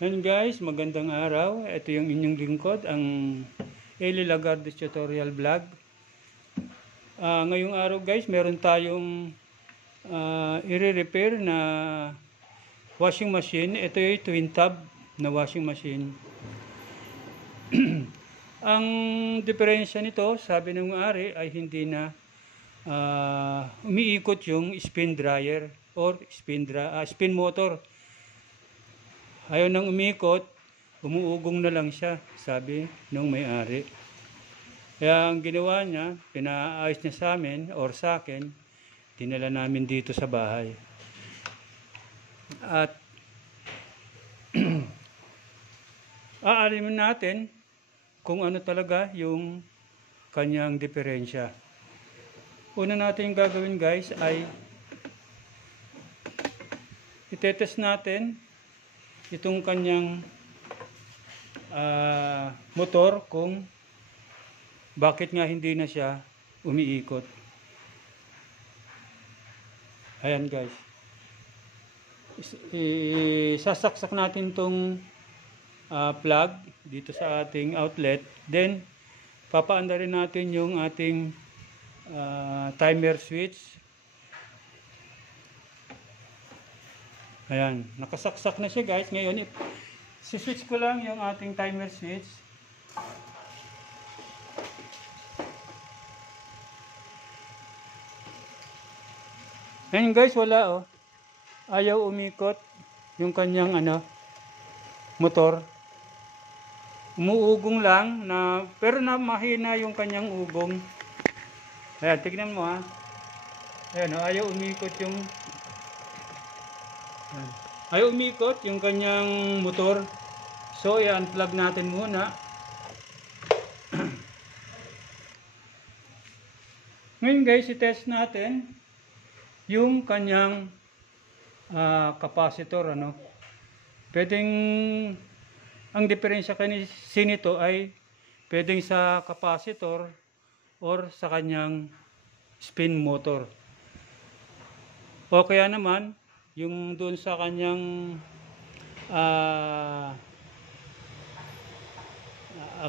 Yan guys, magandang araw. Ito yung inyong lingkod, ang Eli Lagardes Tutorial Vlog. Ngayong araw guys, meron tayong i-repair na washing machine. Ito yung twin tub na washing machine. Ang diferensya nito, sabi ng may-ari, ay hindi na umiikot yung spin dryer or spin motor. Ayaw nang umikot, umuugong na lang siya, sabi ng may-ari. Kaya ang ginawa niya, pinaayos niya sa amin or sa akin, dinala namin dito sa bahay. At aalimin natin kung ano talaga yung kanyang diferensya. Una natin yung gagawin guys ay itetest natin itong kanyang motor kung bakit nga hindi na siya umiikot. Ayan guys. Sasaksak natin itong plug dito sa ating outlet. Then papaanda rin natin yung ating timer switch. Ayan, nakasaksak na siya guys. Ngayon, si-switch ko lang yung ating timer switch. Ayan guys, wala oh. Ayaw umikot yung kanyang motor. Umuugong lang, pero mahina yung kanyang ugong. Ayan, tignan mo ha. Ayan oh, ayaw umikot yung kanyang motor. So, i-unplug natin muna. Ngayon guys, i-test natin yung kanyang capacitor. Pwedeng, ang diferensya kasi nito ay pwedeng sa capacitor or sa kanyang spin motor. O kaya naman, yung doon sa kanyang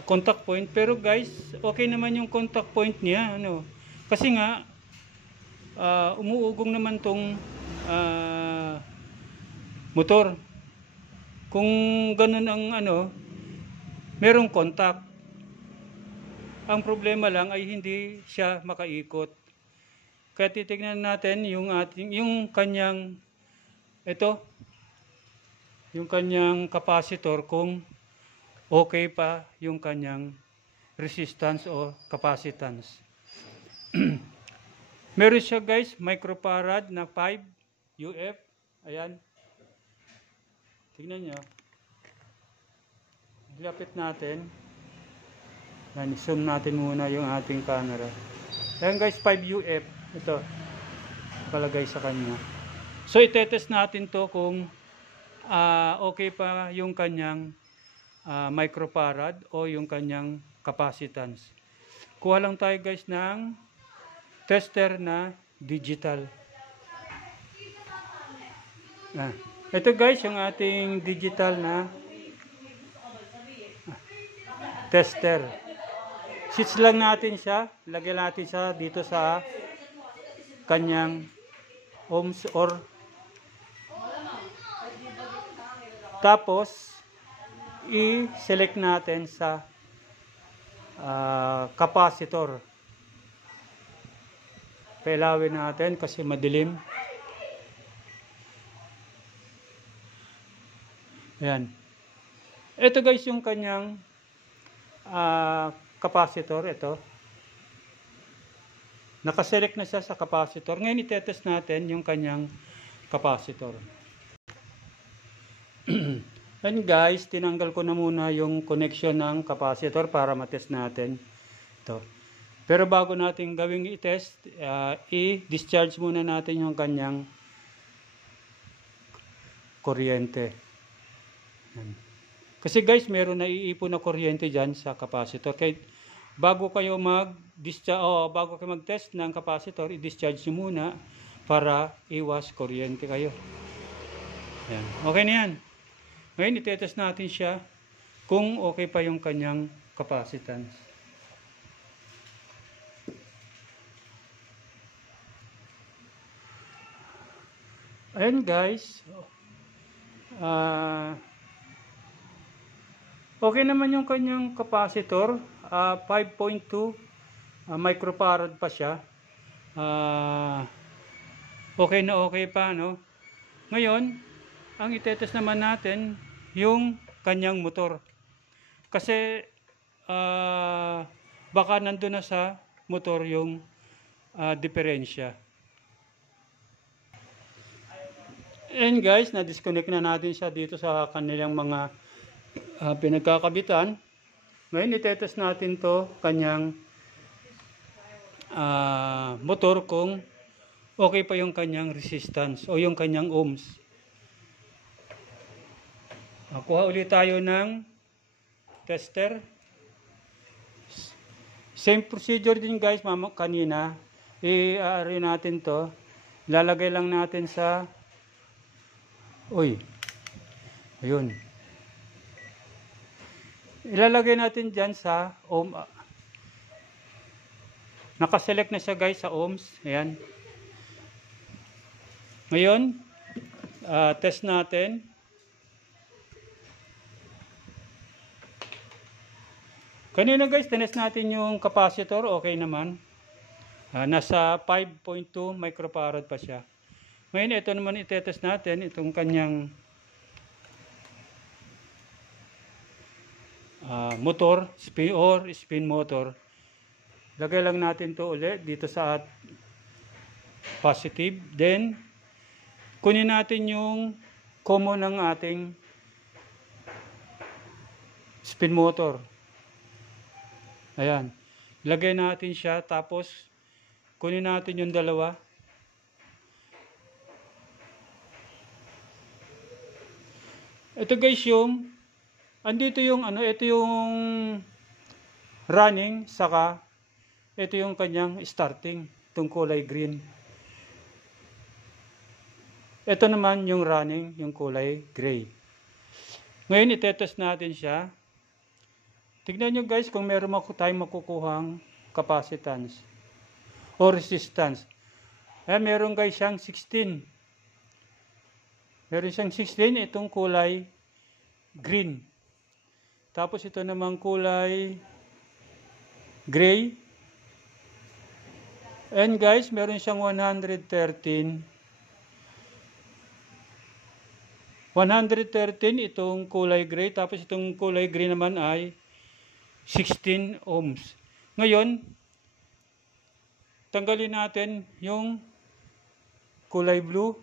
contact point. Pero guys, okay naman yung contact point niya, kasi nga umuugong naman tong motor. Kung ganun ang merong contact. Ang problema lang ay hindi siya makaikot. Kaya titingnan natin yung kanyang yung kanyang capacitor, kung okay pa yung kanyang resistance o capacitance. Meron siya guys, microfarad na 5 UF. Ayan. Tingnan nyo. Lapit natin. Ayan, zoom natin muna yung ating camera. Ayan guys, 5 UF. Ito. Palagay sa kanya. So, itetest natin to kung okay pa yung kanyang microfarad o yung kanyang capacitance. Kuha lang tayo guys ng tester na digital. Ito guys, yung ating digital na tester. Switch lang natin siya. Lagyan natin siya dito sa kanyang ohms or tapos i-select natin sa capacitor. Pailawin natin kasi madilim. Ayan. Ito guys yung kanyang capacitor. Ito. Nakaselect na siya sa capacitor. Ngayon itetest natin yung kanyang capacitor. And guys, tinanggal ko na muna yung connection ng capacitor para matest natin. Ito. Pero bago natin gawing i-test, i-discharge muna natin yung kanyang kuryente. Kasi guys, meron na iipon na kuryente dyan sa capacitor. Kaya bago kayo mag-test ng capacitor, i-discharge nyo muna para iwas kuryente kayo. Ayan. Okay na yan. Ngayon, itetest natin siya kung okay pa yung kanyang capacitance. Ayan guys. Okay naman yung kanyang capacitor. 5.2 microfarad pa siya. Okay na okay pa, no? Ngayon, ang itetest naman natin yung kanyang motor. Kasi baka nandun na sa motor yung diferensya. And guys, na-disconnect na natin siya dito sa kanilang mga pinagkakabitan. Ngayon, itetest natin to kanyang motor kung okay pa yung kanyang resistance o yung kanyang ohms. Kuha ulit tayo ng tester. Same procedure din guys, kanina. I-array natin to. Lalagay lang natin sa ayun. Ilalagay natin dyan sa ohm. Nakaselect na siya guys sa ohms. Ayan. Ngayon, test natin. Kanina guys, tinest natin yung capacitor. Okay naman. Nasa 5.2 microfarad pa siya. Ngayon, ito naman itetest natin. Itong kanyang motor, spin motor. Lagay lang natin to ulit dito sa positive. Then, kunin natin yung common ng ating spin motor. Ayan. Lagay natin siya. Tapos, kunin natin yung dalawa. Ito guys yung, andito yung ito yung running, saka ito yung kanyang starting, itong kulay green. Ito naman yung running, yung kulay gray. Ngayon, itetest natin siya. Tignan nyo guys kung meron tayong makukuhang capacitance o resistance. Meron guys siyang 16. Meron siyang 16, itong kulay green. Tapos ito namang kulay gray. And guys, meron siyang 113. 113 itong kulay gray. Tapos itong kulay green naman ay 16 ohms. Ngayon, tanggalin natin yung kulay blue.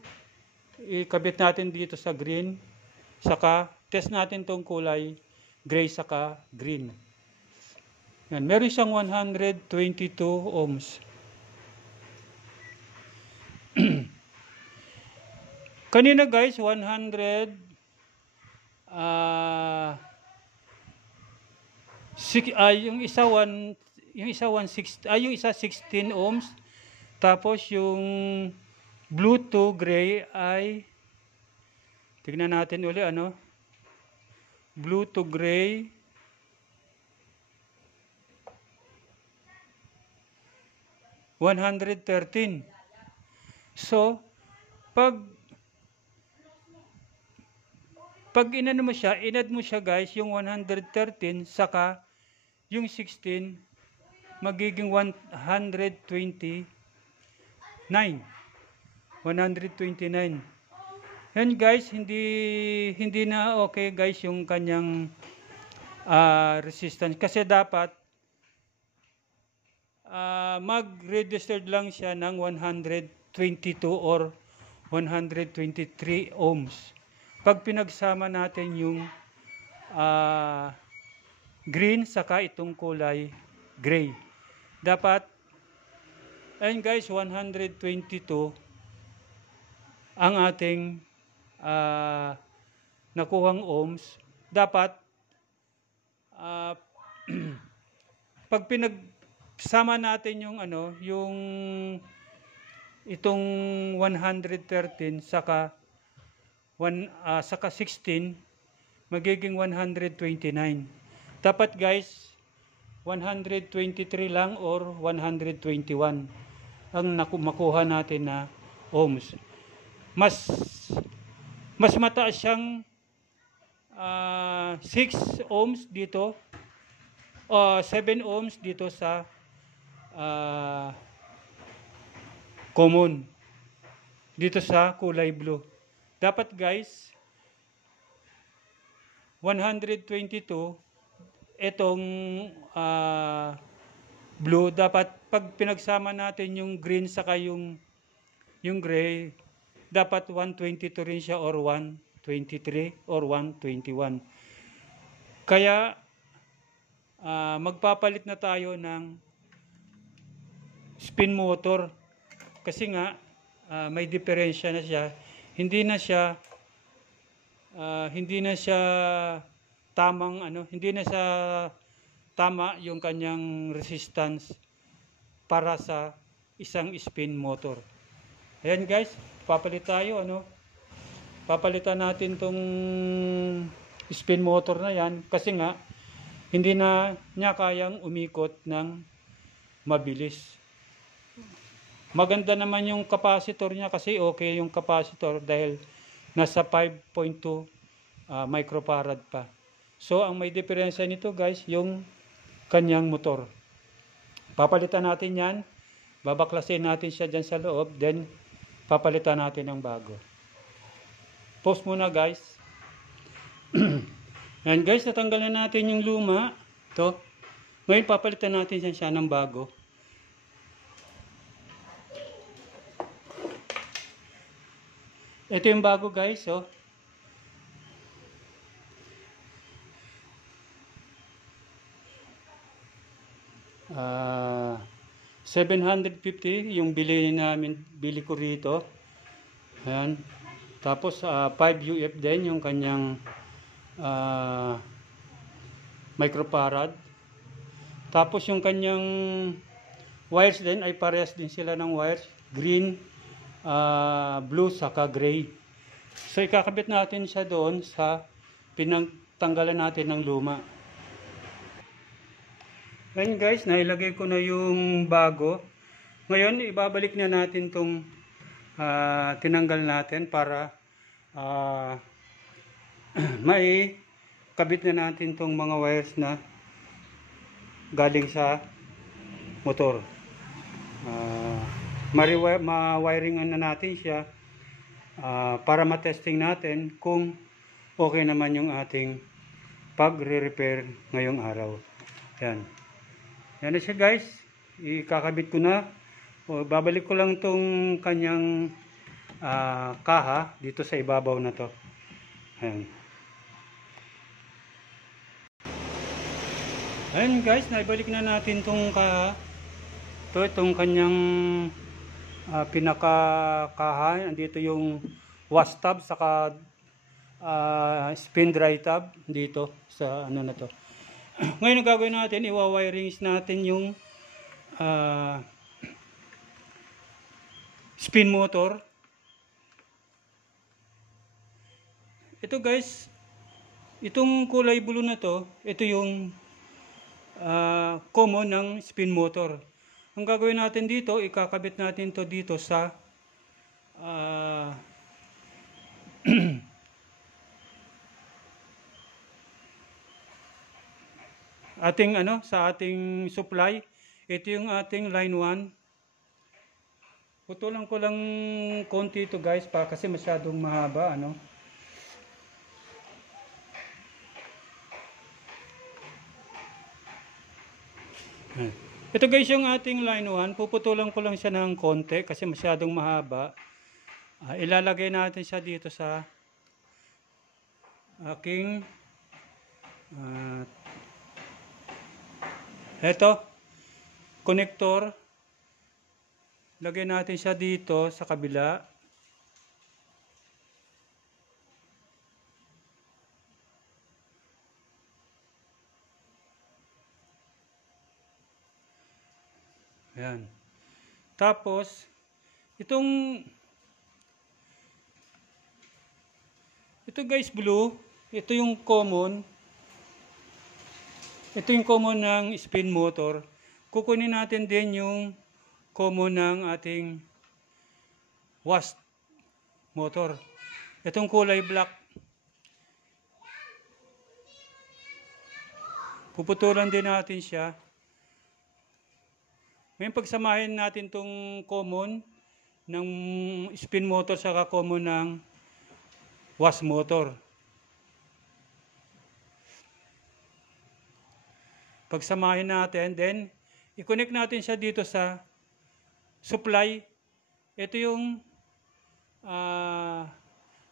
Ikabit natin dito sa green. Saka, test natin tong kulay gray saka green. Yan, meron siyang 122 ohms. Kanina guys, 100 yung isa 16 ohms. Tapos yung blue to gray ay, tignan natin uli blue to gray, $113. So, pag inano mo siya, inad mo siya guys, yung 113 saka yung 16 magiging 129. Yan guys, hindi na okay guys yung kanyang resistance, kasi dapat mag-registered lang siya ng 122 or 123 ohms. Pag pinagsama natin yung green saka itong kulay gray, dapat, ayun guys, 122 ang ating nakuhang ohms. Dapat pag pinagsama natin yung yung itong 113 saka saka 16, magiging 129. Dapat guys, 123 lang or 121 ang makuha natin na ohms. Mas mataas siyang 6 ohms dito, 7 ohms dito sa common, dito sa kulay blue. Dapat guys, 122, itong blue, dapat pag pinagsama natin yung green saka yung gray, dapat 122 rin siya or 123 or 121. Kaya magpapalit na tayo ng spin motor kasi nga may diferensya na siya. Hindi na siya tamang hindi na siya tama yung kanyang resistance para sa isang spin motor. Ayan guys, papalit tayo papalitan natin tong spin motor na yan kasi nga hindi na niya kayang umikot ng mabilis. Maganda naman yung capacitor niya kasi okay yung capacitor dahil nasa 5.2 microfarad pa. So ang may diferensya nito guys, yung kanyang motor. Papalitan natin yan, babaklasin natin siya dyan sa loob, then papalitan natin ng bago. Pause muna guys. Yan guys, natanggal na natin yung luma. Ito. Ngayon papalitan natin siya ng bago. Ito yung bago guys, 750 yung bili ko rito. Ayan. Tapos 5 UF din yung kanyang microfarad. Tapos yung kanyang wires din ay parehas din sila ng wires, green, blue saka gray. So ikakabit natin siya doon sa pinagtanggalan natin ng luma. Ayan guys, nailagay ko na yung bago. Ngayon ibabalik na natin tong tinanggal natin para may kabit na natin tong mga wires na galing sa motor. Ma-wiringan na natin siya para ma-testing natin kung okay naman yung ating pagre-repair ngayong araw. Yan. Yan na siya guys. Ikakabit ko na. Babalik ko lang tong kanyang kaha dito sa ibabaw na to. Ayan. Ayan guys, naibalik na natin tong kaha. Itong kanyang pinaka-kaha. Andito yung wash tab saka spin dry tab dito sa na to. Ngayon ang gagawin natin, iwa-wirings natin yung spin motor. Ito guys, itong kulay blue na to, ito yung common ng spin motor. Ang gagawin natin dito, ikakabit natin to dito sa ating sa ating supply. Ito yung ating line 1. Putulan ko lang konti ito guys para kasi masyadong mahaba Ito guys yung ating line 1. Puputulan ko lang siya ng konti kasi masyadong mahaba. Ilalagay natin siya dito sa aking eto, connector. Lagay natin siya dito sa kabila. Ayan. Tapos, itong Ito guys, blue. Ito yung common. Ito yung common ng spin motor. Kukunin natin din yung common ng ating wash motor. Itong kulay black. Puputulan din natin siya. Ngayon pagsamahin natin itong common ng spin motor saka common ng wash motor. Pagsamahin natin, then i-connect natin siya dito sa supply. Ito yung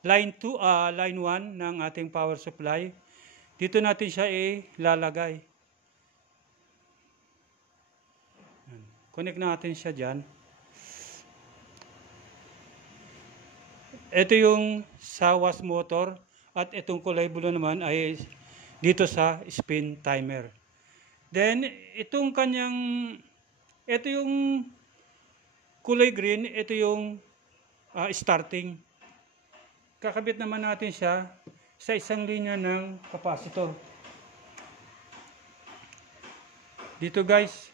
line 2, line 1 ng ating power supply. Dito natin siya ilalagay. Connect natin siya dyan. Ito yung sa wash motor at itong kulay blue naman ay dito sa spin timer. Then itong kanyang, ito yung kulay green, ito yung starting. Kakabit naman natin siya sa isang linya ng capacitor. Dito guys,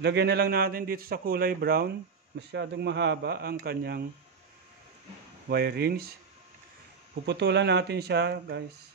lagyan na lang natin dito sa kulay brown. Masyadong mahaba ang kanyang wirings. Puputulan natin siya guys.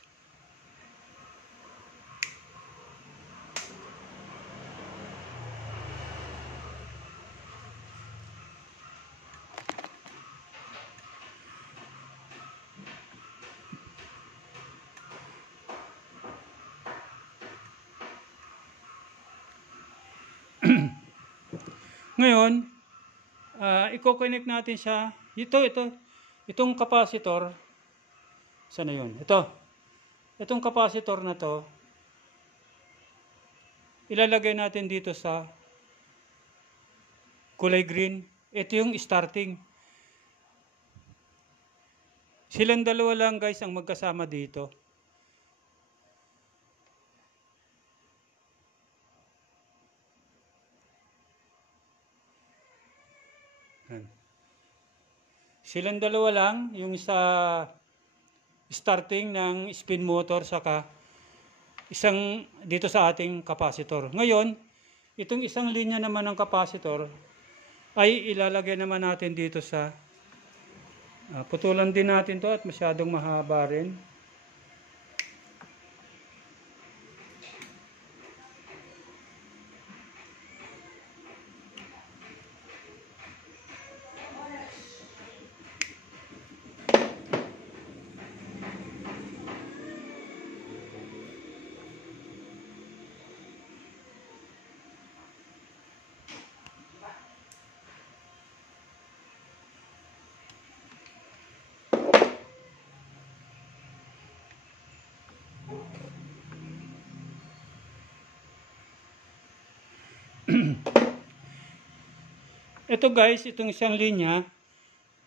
Ngayon, i-connect natin siya. Itong capacitor. Saan na yun? Itong capacitor na to, ilalagay natin dito sa kulay green. Ito yung starting. Silang dalawa lang guys ang magkasama dito. Silang dalawa lang, yung sa starting ng spin motor saka isang dito sa ating capacitor. Ngayon, itong isang linya naman ng capacitor ay ilalagay naman natin dito sa putulan din natin to at masyadong mahaba rin. Ito guys, itong isang linya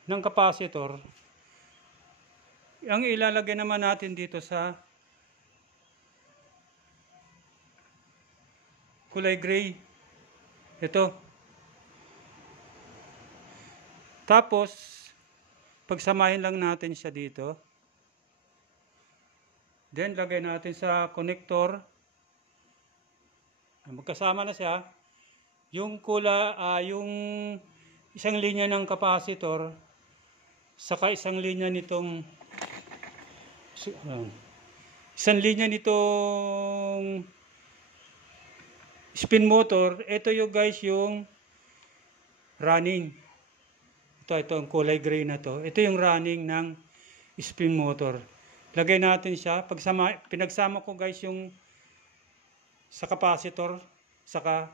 ng capacitor, ang ilalagay naman natin dito sa kulay gray. Ito. Tapos, pagsamahin lang natin siya dito. Then, lagay natin sa connector. Magkasama na siya. Yung yung isang linya ng capacitor saka isang linya nitong spin motor. Ito yung guys yung running. Ito ang kulay gray na to. Ito yung running ng spin motor. Lagay natin siya. Pinagsama ko guys yung sa capacitor saka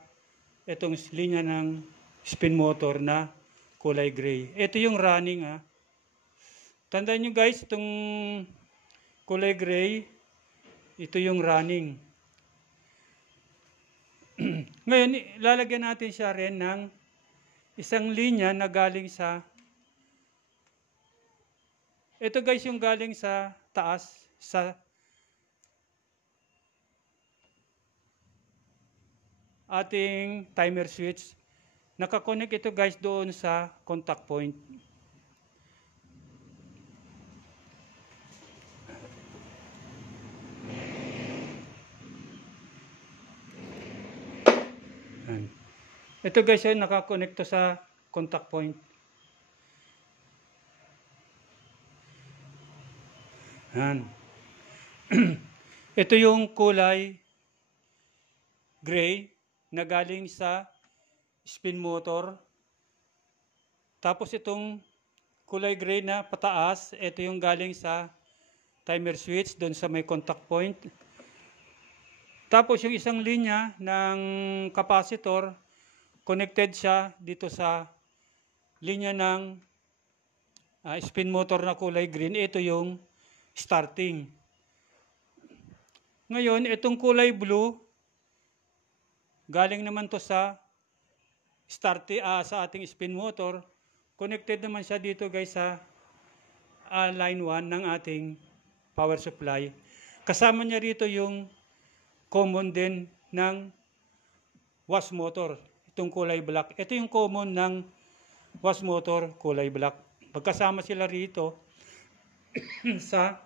itong linya ng spin motor na kulay gray. Ito yung running Tandaan nyo guys, itong kulay gray, ito yung running. Ngayon, lalagyan natin siya rin ng isang linya na galing sa ito guys yung galing sa taas sa ating timer switch. Nakakonect ito guys doon sa contact point. Ito guys ay nakakonect to sa contact point. Yan. Ito yung kulay gray na galing sa spin motor. Tapos itong kulay gray na pataas, ito yung galing sa timer switch doon sa may contact point. Tapos yung isang linya ng capacitor, connected siya dito sa linya ng spin motor na kulay green. Ito yung starting. Ngayon, itong kulay blue, galing naman to sa sa ating spin motor. Connected naman siya dito guys sa line 1 ng ating power supply. Kasama niya rito yung common din ng wash motor, itong kulay black. Ito yung common ng wash motor, kulay black. Magkasama sila rito sa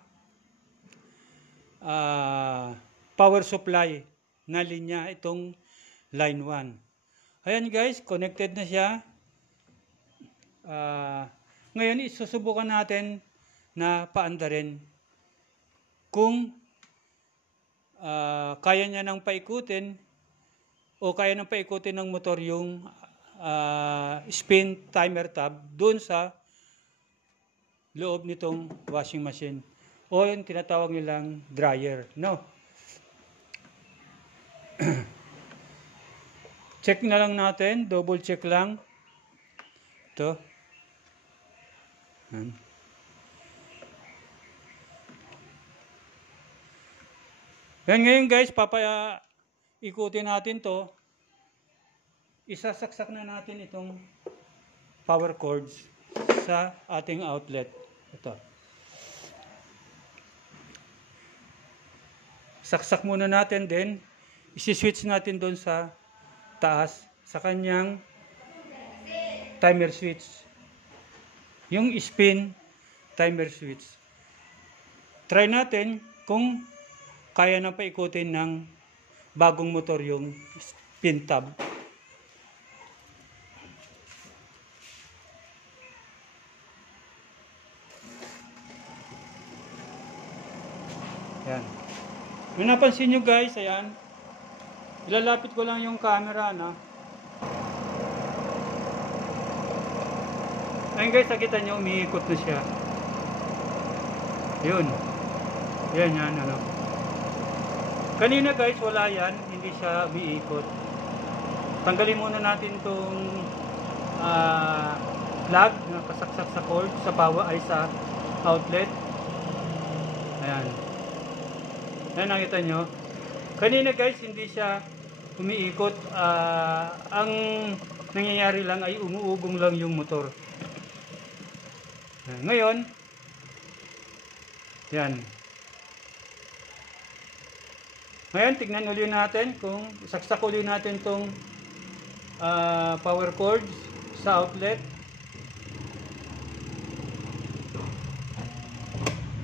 power supply na linya, itong line 1. Ayan guys, connected na siya. Ngayon isusubukan natin na paandarin kung kaya niya nang paikutin o kaya nang paikutin ng motor yung spin timer tab doon sa loob nitong washing machine o yung tinatawag nilang dryer, no? Check na lang natin, double check lang ito. Yan, ngayon guys, ikutin natin to. Isasaksak na natin itong power cords sa ating outlet. Ito. Saksak muna natin din. Isi-switch natin doon sa taas sa kanyang timer switch. Yung spin timer switch. Try natin kung kaya na paikutin ng bagong motor yung spin tab. Yan. Kung napansin nyo guys, ayan. Ilalapit ko lang yung camera, no? Ayun guys, nakita nyo, umiikot na siya. Yun. Yan, ano. Kanina guys, wala yan. Hindi siya umiikot. Tanggalin muna natin itong plug na kasaksak sa cord, sa power, ay sa outlet. Ayan. Ayan, nakita nyo. Kanina guys, hindi siya umiikot. Ang nangyayari lang ay umuugong lang yung motor. Ngayon, yan. Ngayon, tignan uli natin kung saksak uli natin itong power cords sa outlet.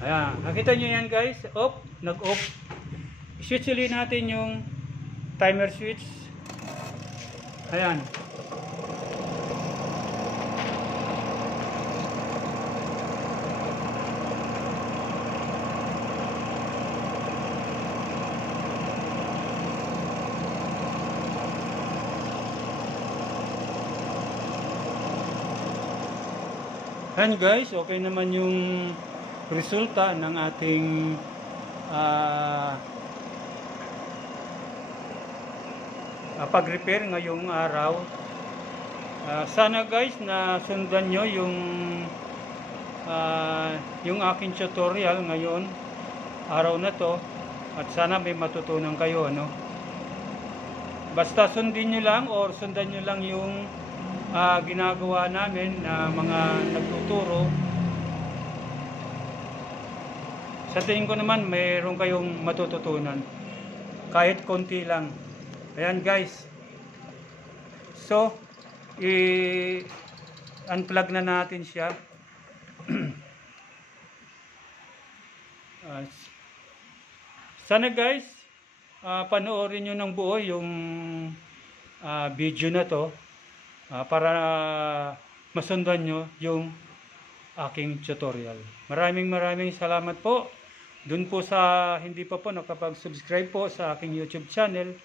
Ayan, nakita nyo yan guys, off, nag-off. Switch uli natin yung timer switch. Ayan. Ayan guys, okay naman yung resulta ng ating pag-repair ngayong araw. Sana guys na sundan nyo yung aking tutorial ngayon, araw na to, at sana may matutunan kayo, ano. Basta sundin nyo lang or sundan nyo lang yung ginagawa namin na mga nagtuturo. Sa tingin ko naman mayroon kayong matututunan kahit konti lang. Ayan guys, so i-unplug na natin siya. Sana guys panoorin nyo ng buo yung video na to para masundan nyo yung aking tutorial. Maraming salamat po. Dun po sa hindi pa po nakapag-subscribe po sa aking YouTube channel,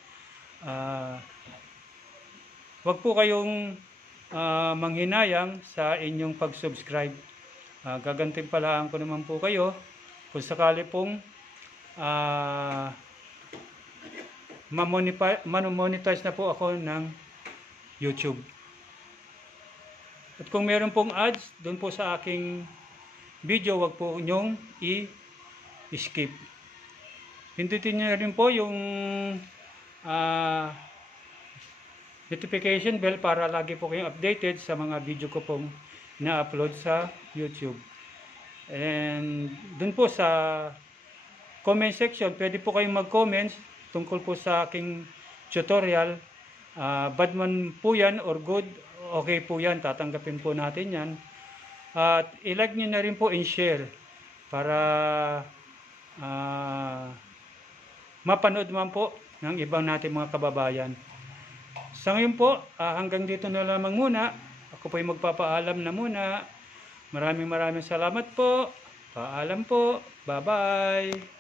wag po kayong manghinayang sa inyong pag-subscribe. Gagantimpalaan ko naman po kayo kung sakali pong mamonetize na po ako ng YouTube. At kung meron pong ads doon po sa aking video, wag po nyong i-skip. Pindutin nyo rin po yung notification bell para lagi po kayong updated sa mga video ko pong na-upload sa YouTube. And doon po sa comment section, pwede po kayong mag-comment tungkol po sa aking tutorial. Bad man po yan or good, okay po yan, tatanggapin po natin yan. At i-like nyo na rin po and share para mapanood man po ng ibang natin mga kababayan. Sa ngayon po, hanggang dito na lamang muna. Ako po ay magpapaalam na muna. Maraming salamat po. Paalam po. Bye-bye.